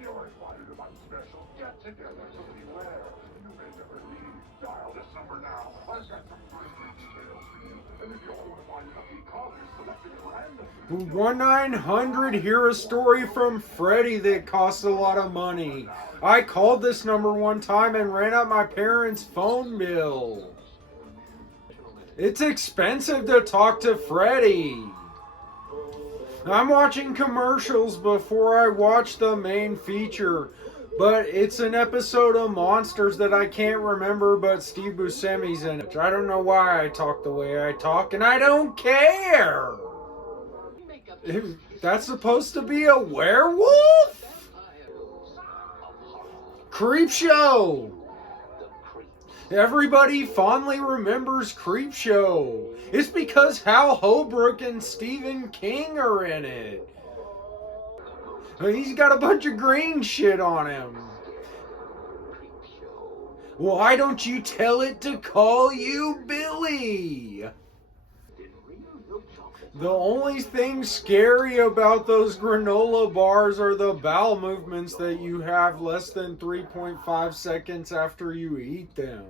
You always wanted to my special get-together, so beware. You may never leave. Dial this number now. I've got some great details for you. And if you all want to find lucky copies selected randomly... 1-900, hear a story from Freddy that costs a lot of money. I called this number one time and ran up my parents' phone bill. It's expensive to talk to Freddy. I'm watching commercials before I watch the main feature, but it's an episode of Monsters that I can't remember, but Steve Buscemi's in it. I don't know why I talk the way I talk, and I don't care! That's supposed to be a werewolf? Creepshow! Everybody fondly remembers Creepshow. It's because Hal Holbrook and Stephen King are in it. He's got a bunch of green shit on him. Why don't you tell it to call you Billy? The only thing scary about those granola bars are the bowel movements that you have less than 3.5 seconds after you eat them.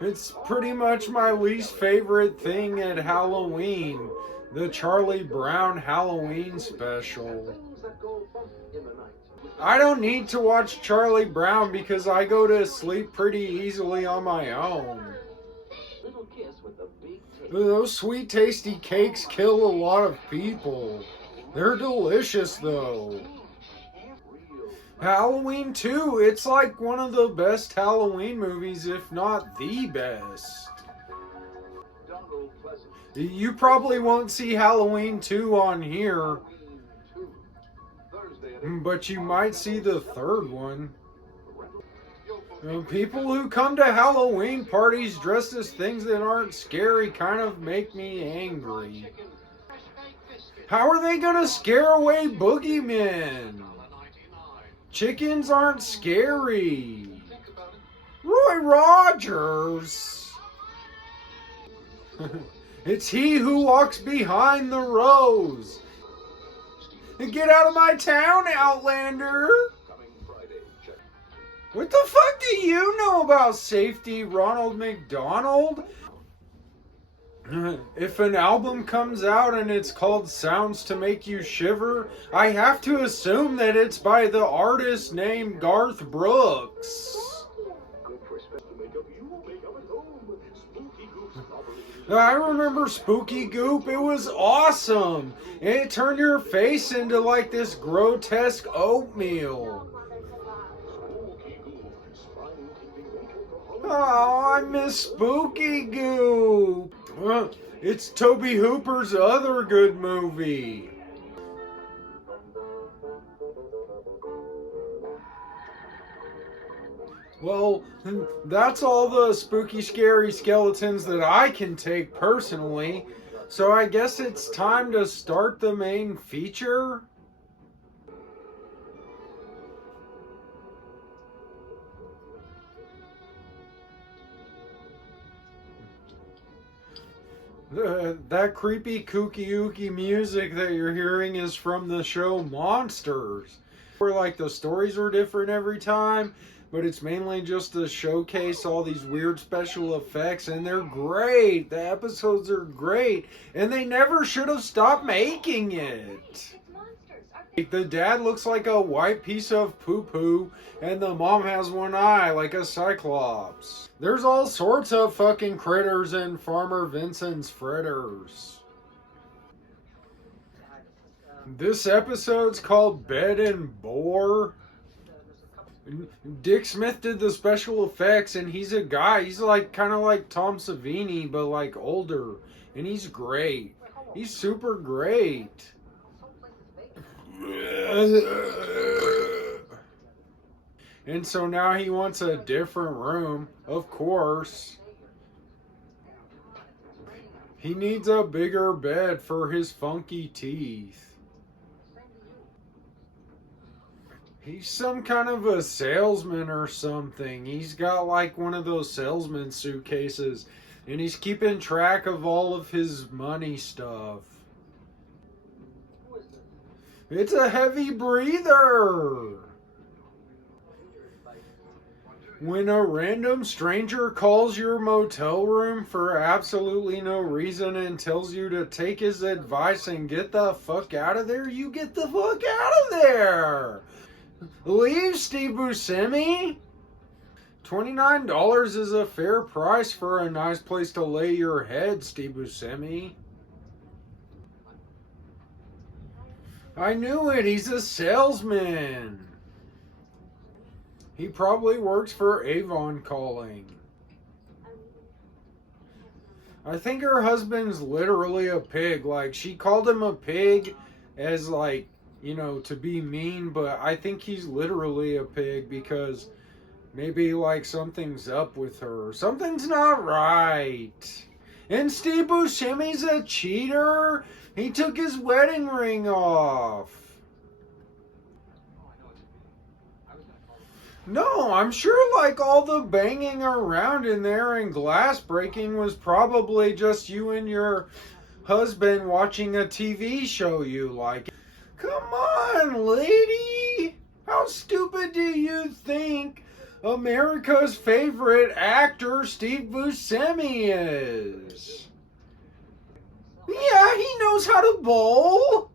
It's pretty much my least favorite thing at Halloween. The Charlie Brown Halloween special. I don't need to watch Charlie Brown because I go to sleep pretty easily on my own. Those sweet tasty cakes kill a lot of people. They're delicious though. Halloween 2, it's like one of the best Halloween movies, if not the best. You probably won't see Halloween 2 on here, but you might see the third one. People who come to Halloween parties dressed as things that aren't scary kind of make me angry. How are they gonna scare away boogeymen? Chickens aren't scary. Roy Rogers. It's he who walks behind the rose. Get out of my town, Outlander. What the fuck do you know about safety, Ronald McDonald? If an album comes out and it's called Sounds to Make You Shiver, I have to assume that it's by the artist named Garth Brooks. I remember Spooky Goop. It was awesome. It turned your face into like this grotesque oatmeal. Oh, I miss Spooky Goop. It's Tobe Hooper's other good movie. Well, that's all the spooky, scary skeletons that I can take personally. So I guess it's time to start the main feature. That creepy kooky ooky music that you're hearing is from the show Monsters. Where like the stories are different every time, but it's mainly just to showcase all these weird special effects, and they're great. The episodes are great, and they never should have stopped making it. The dad looks like a white piece of poo-poo, and the mom has one eye like a cyclops. There's all sorts of fucking critters in Farmer Vincent's Fritters. This episode's called Bed and Boar. Dick Smith did the special effects, and he's a guy. He's like kind of like Tom Savini, but like older, and he's great. He's super great. And so now he wants a different room, of course. He needs a bigger bed for his funky teeth. He's some kind of a salesman or something. He's got like one of those salesman suitcases, and he's keeping track of all of his money stuff. It's a heavy breather. When a random stranger calls your motel room for absolutely no reason and tells you to take his advice and get the fuck out of there, you get the fuck out of there. Leave, Steve Buscemi. $29 is a fair price for a nice place to lay your head, Steve Buscemi. I knew it, he's a salesman. He probably works for Avon Calling. I think her husband's literally a pig. Like, she called him a pig as, like, you know, to be mean, but I think he's literally a pig because maybe, like, something's up with her. Something's not right. And Steve Buscemi's a cheater. He took his wedding ring off. No, I'm sure like all the banging around in there and glass breaking was probably just you and your husband watching a TV show you like. Come on, lady! How stupid do you think America's favorite actor Steve Buscemi is? Yeah, he knows how to bowl.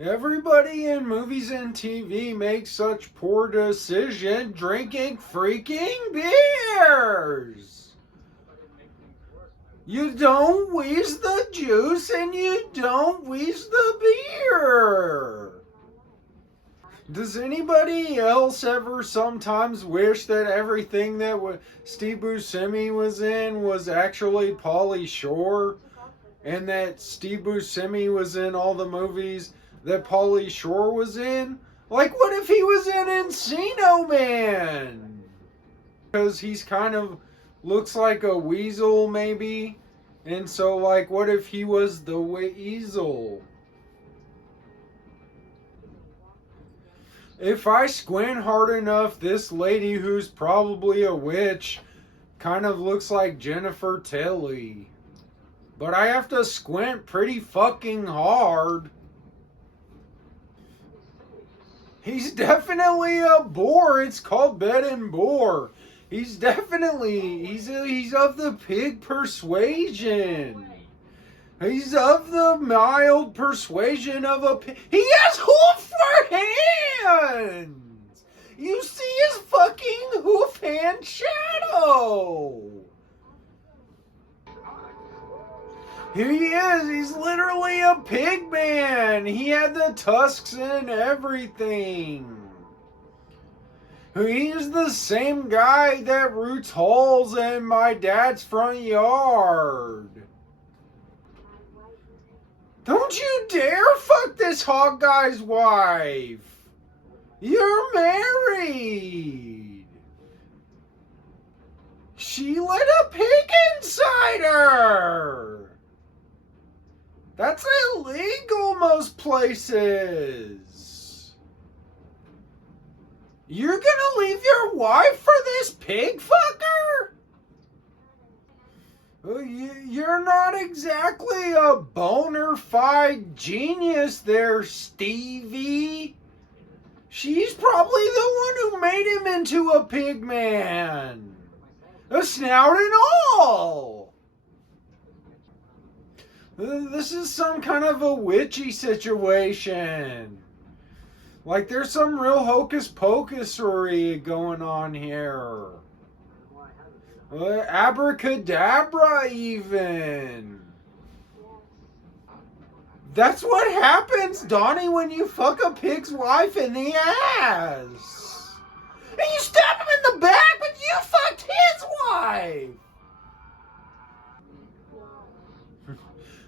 Everybody in movies and TV makes such poor decisions drinking freaking beers. You don't wheeze the juice and you don't wheeze the beer. Does anybody else ever sometimes wish that everything that Steve Buscemi was in was actually Pauly Shore? And that Steve Buscemi was in all the movies that Pauly Shore was in? Like, what if he was in Encino Man? Because he's kind of looks like a weasel, maybe. And so, like, what if he was the weasel? If I squint hard enough, this lady who's probably a witch kind of looks like Jennifer Tilly. But I have to squint pretty fucking hard. He's definitely a boar. It's called Bed and Boar. He's definitely, he's of the pig persuasion. He's of the mild persuasion of a pig. He has hoof for hands. You see his fucking hoof hand shadow. Here he is. He's literally a pig man. He had the tusks and everything. He's the same guy that roots holes in my dad's front yard. Don't you dare fuck this hog guy's wife. You're married. She let a pig inside her. That's illegal most places. You're gonna leave your wife for this pig fucker? You're not exactly a bona fide genius there, Stevie. She's probably the one who made him into a pig man. A snout and all. This is some kind of a witchy situation. Like there's some real hocus pocusery going on here. Abracadabra even. That's what happens, Donnie, when you fuck a pig's wife in the ass. And you stab him in the back, but you fucked his wife.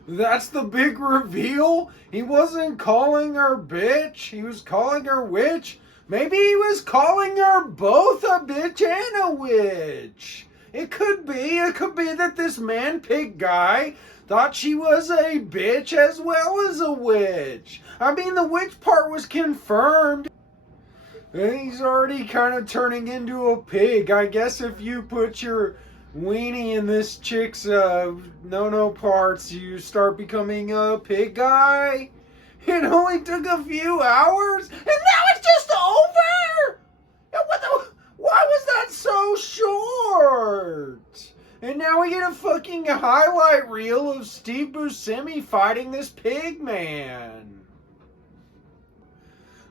That's the big reveal? He wasn't calling her bitch. He was calling her witch. Maybe he was calling her both a bitch and a witch. It could be. It could be that this man-pig guy thought she was a bitch as well as a witch. I mean, the witch part was confirmed. And he's already kind of turning into a pig. I guess if you put your weenie in this chick's no parts, you start becoming a pig guy? It only took a few hours, and now it's just over? Why was that so short? And now we get a fucking highlight reel of Steve Buscemi fighting this pig man.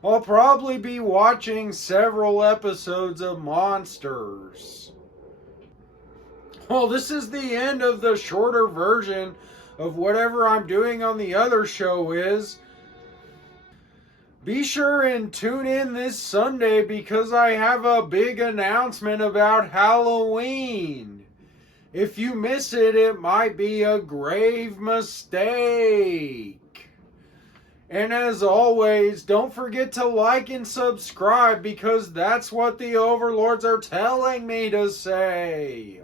I'll probably be watching several episodes of Monsters. Well, this is the end of the shorter version of whatever I'm doing on the other show is. Be sure and tune in this Sunday because I have a big announcement about Halloween. If you miss it, it might be a grave mistake. And as always, don't forget to like and subscribe because that's what the overlords are telling me to say.